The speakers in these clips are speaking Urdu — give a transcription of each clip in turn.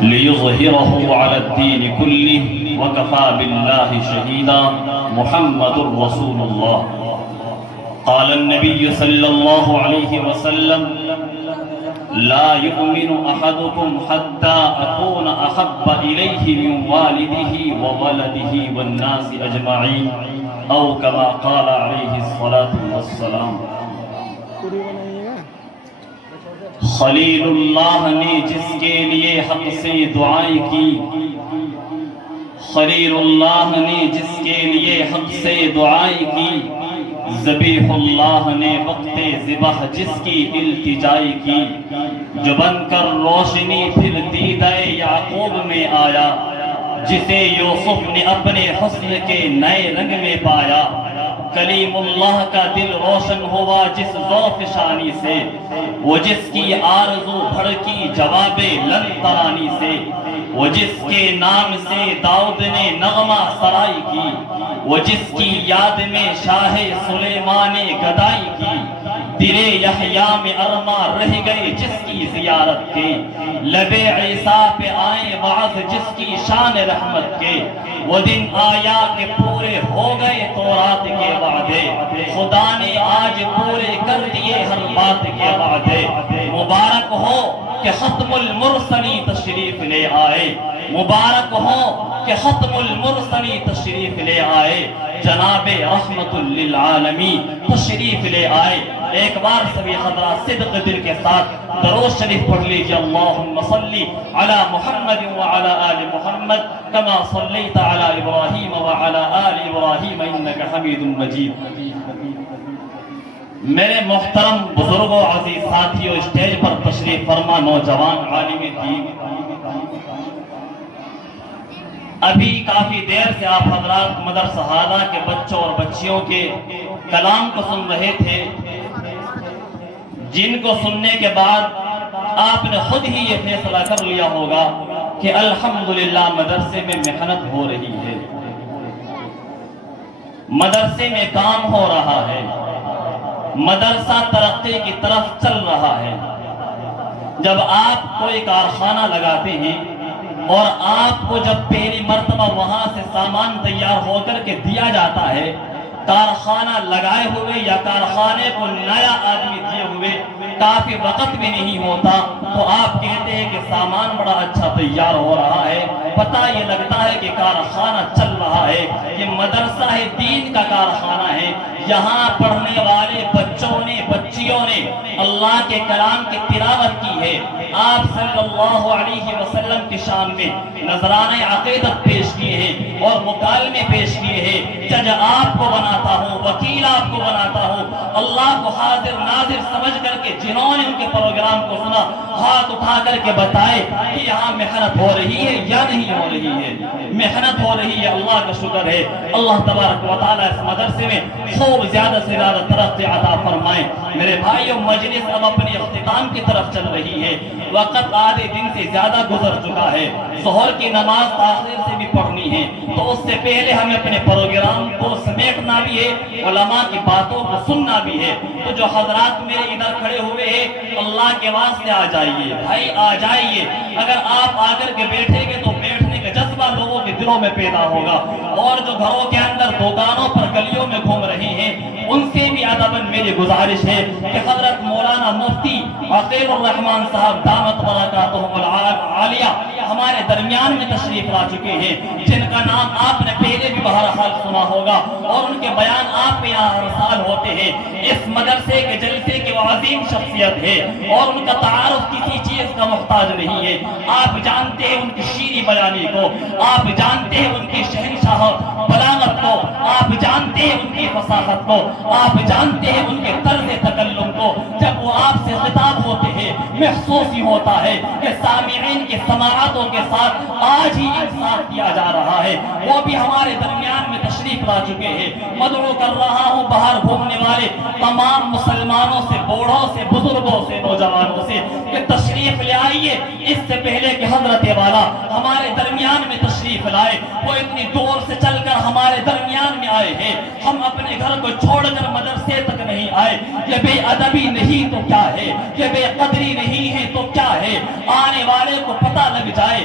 ليظهره على الدين كله وكفى بالله شهيدا محمد رسول الله. قال النبي صلى الله عليه وسلم لا يؤمن أحدكم حتى أكون أحب إليه من والده وولده والناس أجمعين أو كما قال عليه الصلاة والسلام. خلیل اللہ نے جس کے لیے حق سے دعائیں کی، خلیل اللہ نے جس کے لیے حق سے دعائیں کی، ذبیح اللہ نے وقت ذبح جس کی التجائی کی، جو بن کر روشنی پھر دیدہ یعقوب میں آیا، جسے یوسف نے اپنے حسن کے نئے رنگ میں پایا، کلیم اللہ کا دل روشن ہوا جس ذوق شانی سے، وہ جس کی آرزو بھڑکی جواب لن ترانی سے، وہ جس کے نام سے داؤد نے نغمہ سرائی کی، وہ جس کی یاد میں شاہ سلیمان نے گدائی کی، دل یحییٰ میں ارماں رہ گئے جس کی زیارت کے، لب عیسیٰ پہ آئے وعظ جس کی شان رحمت کے، وہ دن آیا کہ پورے ہو گئے تورات کے وعدے، خدا نے آج پورے کر دیے ہر بات کے وعدے، مبارک ہو کہ ختم المرسلی تشریف لے آئے، مبارک ہو کہ ختم المرسلی تشریف لے آئے، جناب رحمت للعالمین تشریف لے آئے۔ ایک بار سبھی حضرات صدق دل کے ساتھ درود شریف پڑھ لیجئے، اللہم صلی علی محمد وعلی آل محمد کما صلیت علی ابراہیم وعلی آل ابراہیم انک حمید مجید۔ میرے محترم بزرگوں، عزیز ساتھیوں، اسٹیج پر تشریف فرما نوجوان عالم دین، ابھی کافی دیر سے آپ حضرات مدرسہ ہادہ کے بچوں اور بچیوں کے کلام کو سن رہے تھے، جن کو سننے کے بعد آپ نے خود ہی یہ فیصلہ کر لیا ہوگا کہ الحمدللہ مدرسے میں محنت ہو رہی ہے، مدرسے میں کام ہو رہا ہے، مدرسہ ترقی کی طرف چل رہا ہے۔ جب آپ کوئی کارخانہ لگاتے ہیں اور آپ کو جب پہلی مرتبہ وہاں سے سامان تیار ہو کر کے دیا جاتا ہے، کارخانہ لگائے ہوئے یا کارخانے کو نیا آدمی دیے ہوئے کافی وقت بھی نہیں ہوتا تو آپ کہتے ہیں کہ سامان بڑا اچھا تیار ہو رہا ہے، پتہ یہ لگتا ہے کہ کارخانہ چل رہا ہے۔ یہ مدرسہ ہے، دین کا کارخانہ ہے، یہاں پڑھنے والے بچوں نے بچیوں نے اللہ کے کلام کی تلاوت کی ہے، آپ صلی اللہ علیہ وسلم کی شان میں نذرانہ عقیدت پیش کیے ہیں اور مکالمے پیش کیے ہیں۔ جج آپ کو بناتا ہوں، وکیل آپ کو بناتا ہوں، اللہ کو حاضر ناظر سمجھ کر کے جنہوں نے ان کے پروگرام کو سنا ہاتھ اٹھا کر کے بتائے کہ یہاں محنت ہو رہی ہے یا نہیں ہو رہی ہے۔ محنت ہو رہی ہے، اللہ کا شکر ہے، اللہ تبارک و تعالیٰ اس مدرسے میں خوب زیادہ سے زیادہ ترقی عطا فرمائیں۔ میرے بھائیوں، مجلس اب اپنی اختتام کی طرف چل رہی ہے، وقت آدھے دن سے زیادہ گزر چکا ہے، ظہر کی نماز تاخیر سے بھی پڑھنی ہے، تو اس سے پہلے ہمیں اپنے پروگرام کو سمیٹنا بھی ہے، علماء کی باتوں کو سننا بھی ہے۔ تو جو حضرات میرے ادھر کھڑے ہوئے ہیں، اللہ کے واسطے آ جائیے بھائی، آ جائیے۔ اگر آپ آ کر کے بیٹھیں گے تو بیٹھنے کا جذبہ لوگوں کے دلوں میں پیدا ہوگا، اور جو گھروں کے اندر دکانوں پر گلیوں میں گھوم رہے ہیں ان سے بھی ادباً میری گزارش ہے کہ حضرت مولانا مفتی عقیل الرحمان صاحب دامت برکاتہم العالیہ ہمارے درمیان میں تشریف لا چکے ہیں، جن کا نام آپ نے پہلے بھی بہرحال سنا ہوگا اور ان کے بیان آپ کے یہاں ہر سال ہوتے ہیں۔ اس مدرسے کے جلسے کی وہ عظیم شخصیت ہے اور ان کا تعارف کسی چیز کا محتاج نہیں ہے۔ آپ جانتے ہیں ان کی شیریں بیانی کو، آپ جانتے ہیں ان کی شہنشاہ بلاغت کو، آپ جانتے ہیں ان کی فصاحت کو، آپ جانتے ہیں ان کے طرز تکلم کو۔ جب وہ آپ سے خطاب ہوتے ہیں محسوس ہی ہوتا ہے کہ سامعین کی سماعتوں کے ساتھ آج ہی انصاف کیا جا رہا ہے۔ وہ بھی ہمارے درمیان میں تشریف لا چکے ہیں۔ مدعو کر رہا ہوں باہر گھومنے والے تمام مسلمانوں سے، بوڑھوں سے، بزرگوں سے، نوجوانوں سے کہ تشریف لے آئیے، اس سے پہلے کہ حضرت والا ہمارے درمیان میں تشریف لائے۔ وہ اتنی دور سے چل کر ہمارے درمیان میں آئے ہیں، ہم اپنے گھر کو چھوڑ کر مدرسے تک نہیں آئے۔ یہ بے ادبی نہیں تو کیا ہے، یہ بے قدری نہیں ہے تو کیا ہے؟ آنے والے کو پتہ لگ جائے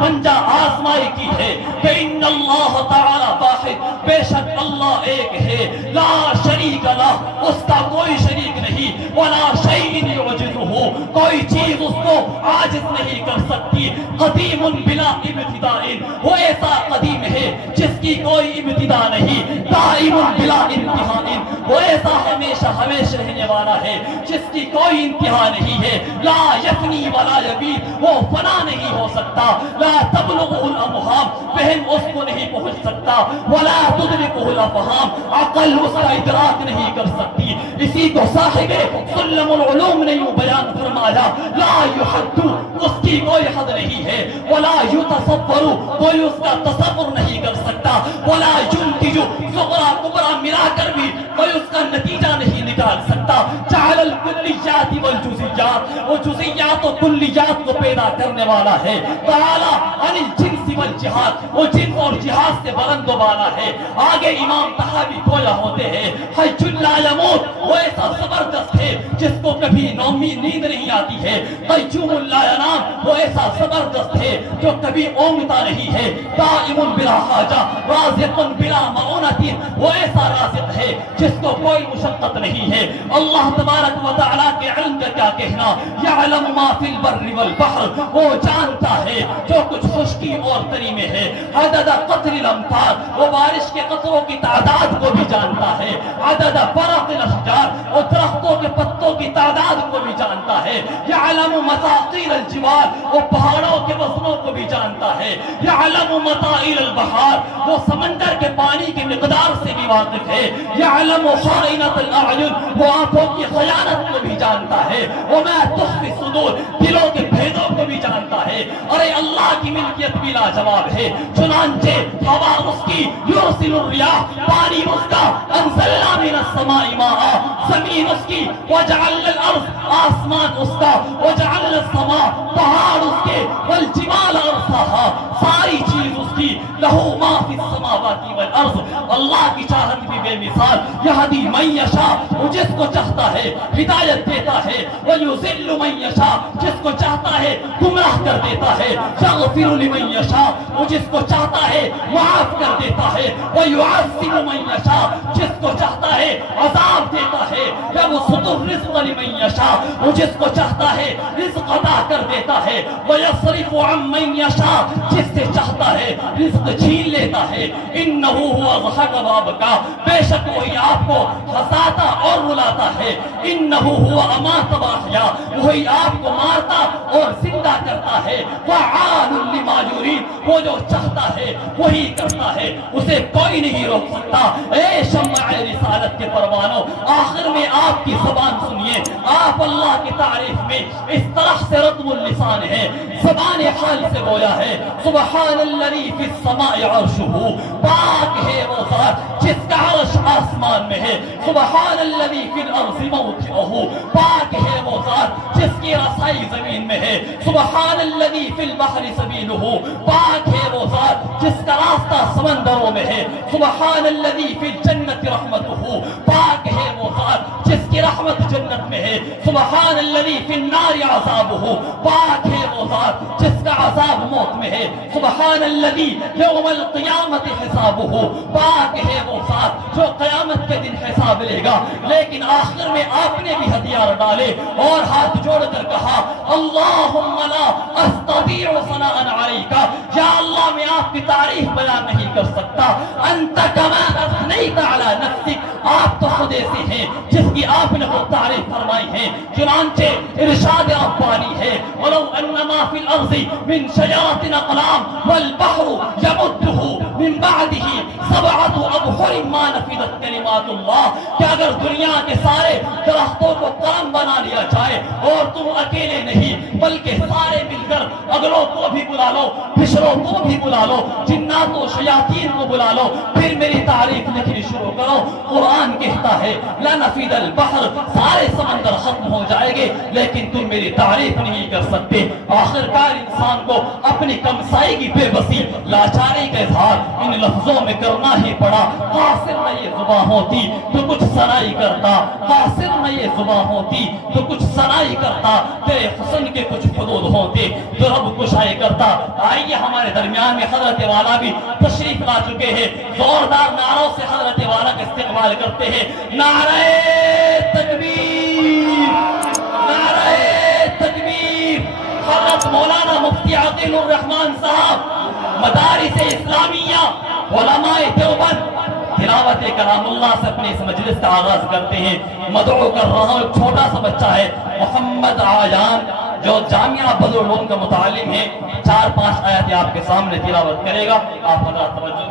پنجہ آزمائی کی ہے کہ ان اللہ تعالی واحد، بے شک اللہ ایک ہے، لا شریک لہ، اس کا کوئی شریک نہیں، ولا شیء یعجزہ، کوئی چیز اس کو عاجز نہیں کر سکتی، قدیم بلا ابتداء، وہ ایسا قدیم ہے جس کی کوئی ابتدا نہیں، دائم بلا انتہاء، وہ ایسا ہمیشہ ہمیشہ رہنے والا ہے جس کی کوئی انتہا نہیں ہے، لا یفنی ولا یبید، وہ فنا نہیں ہو سکتا، لا تبلغ الامہام، بہن اس کو نہیں پہنچ سکتا، ولا تدرکہ الافہام، عقل اس کا ادراک نہیں کر سکتی۔ اسی کو صاحب سلم العلوم نے یوں بیان فرمایا، لا یحد، اس کی کوئی حد نہیں ہے، ولا یتصور، کوئی اس کا تصور نہیں کر سکتا، ولا ينتج، صغرا کبرا ملا کر بھی کوئی اس کا نتیجہ نہیں نکال سکتا، جعل الکلیات والجزیات، وہ جزیات و کلیات کو پیدا کرنے والا ہے، تعالی عن الجنس والجہاد، وہ جنس اور جہاد سے بلند و بالا ہے۔ آگے امام طحاوی گویا ہوتے ہیں، حی لا یموت، وہ ایسا زبردست ہے جس کو کبھی نیند نہیں آتی ہے، قیوم لا ینام، وہ ایسا زبردست ہے جو کبھی اونگتا نہیں ہے، دائم بلا حاجہ، رازق بلا معونت، وہ ایسا رازق ہے جس کو کوئی مشقت نہیں ہے۔ اللہ تبارک و تعالیٰ کے علم کا کیا کہنا، یعلم ما فی البر والبحر، وہ جانتا ہے جو کچھ خشکی اور تری میں ہے، عدد قطر الامطار، وہ بارش کے قطروں کی تعداد کو بھی جانتا ہے، عدد فرق الاشجار، وہ درختوں کے پتوں کی تعداد کو بھی جانتا ہے، یعلم مثاقیل الجبال، وہ پہاڑوں کے وزنوں کو بھی جانتا ہے، یعلم مطائل البحار، وہ سمندر کے پانی کی مقدار سے بھی واقف ہے، یعلم خائنۃ الاعین، وہ آنکھوں کی خیانت کو بھی جانتا ہے، وما تخفی الصدور، دلوں کے بھیدوں کو بھی جانتا ہے۔ ارے اللہ کی ملکیت بھی لاجواب ہے، چنانچہ ہوا اس کی، یرسل الریاح، پانی اس کا، انزلنا من السماء ماء، زمین اس کی، وجعلنا الارض، آسمان اس کا، وجعلنا السماء، پہاڑ اس کے، والجبال ارساہا، ساری چیز اس کی، لہو ما فی السماوات والارض، اللہ کی چاہت بھی بے مثال، یہدی من یشاء، وہ جس کو چاہتا ہے ہدایت دیتا ہے، ویذل من یشاء، جس کو چاہتا ہے گمراہ کر دیتا ہے، یغفر لمن یشاء، وہ جس کو چاہتا ہے معاف کر دیتا ہے، ویعذب من یشاء، جس کو چاہتا ہے عذاب دیتا ہے، یبسط الرزق لمن یشاء، وہ جس کو چاہتا ہے رزق عطا کر دیتا ہے، ویصرف عن من یشاء، جس سے چاہتا ہے رزق چھین لیتا ہے، انہ ہوا ضحک وابکا، بے شک وہی آپ کو ہنساتا اور رلاتا ہے، انہ ہوا امات واحیا، وہی آپ کو مارتا اور زندہ کرتا ہے، فعال لما یرید، وہ جو چاہتا ہے وہی کرتا ہے، اسے کوئی نہیں روک سکتا۔ اے شمع رسالت کے پروانوں، آخر میں آپ کی زبان سنیے، آپ اللہ کی تعریف میں اس طرح سے رتم اللسان ہے، زبان حال سے گویا ہے، سبحان الذی فی السماء عرشہ، پاک ہے وہ ذات جس کا عرش آسمان میں ہے، سبحان الذی فی الارض موضعہ، پاک ہے وہ ذات جس کی رسائی زمین میں ہے، سبحان الذی فی البحر سبیلہ، پاک ہے وہ ذات جس کا راستہ سمندروں میں ہے، سبحان الذی فی الجنت رحمتہ، پاک ہے وہ ذات جس کی رحمت جنت میں ہے، سبحان الذی فی النار عذابہ، پاک ہے وہ ذات جس کا عذاب موت میں ہے، سبحان الذی یوم القیامت حسابہ، پاک ہے وہ ذات جو قیامت کے دن حساب لے گا۔ لیکن آخر میں آپ نے بھی ہتھیار ڈالے اور ہاتھ جوڑ کر کہا، اللہم لا استطیع ثناء علیک، یا اللہ میں آپ کی تعریف بیان نہیں کر سکتا، انت کما اثنیت علی نفسک، آپ تو خود ایسے ہیں جس کی آپ نے خود تعریف فرمائی ہے۔ چنانچہ ارشاد ربانی ہے، ولو انما فی الارض من شجرۃ اقلام والبحر یمدہ من بعدہ سبعۃ ابحر ما نفدت کلمات اللہ، کہ اگر دنیا کے سارے درختوں کو قلم بنا لیا جائے اور تم اکیلے نہیں بلکہ سارے مل کر، اگلوں کو بھی بلا لو، پھشروں کو بھی بلا لو، جنات و شیاطین کو بلا لو، پھر میری تعریف لکھنی شروع کرو، قرآن کہتا ہے لنفد البحر، سارے سمندر ختم ہو جائے گے لیکن تم میری تعریف نہیں کر سکتے۔ آخرکار انسان کو اپنی کمسائی کی بے بسی، لاچاری کا اظہار ان لفظوں میں کرنا ہی پڑا، قاصر نہ یہ زباں ہوتی تو کچھ سنائی کرتا، قاصر نہ یہ زباں ہوتی تو کچھ سنائی کرتا، تیرے حسن کے کچھ حدود ہوتے، درب کشائی کرتا۔ آئیے ہمارے درمیان میں حضرت والا بھی تشریف لا چکے ہیں، زوردار نعروں سے حضرت والا کا استقبال کرتے ہیں۔ نعرہ تکبیر، نعرہ تکبیر۔ حضرت مولانا مفتی عقیل الرحمان صاحب مدارس اسلامیہ علماء دیوبند تلاوت کلام اللہ سے اپنے اس مجلس کا آغاز کرتے ہیں۔ مدعو کر رہا ہوں، چھوٹا سا بچہ ہے محمد آجان جو جامعہ بدر العلوم کا متعلم ہے، 4-5 آیات آپ کے سامنے تلاوت کرے گا۔ آپ حضرات توجہ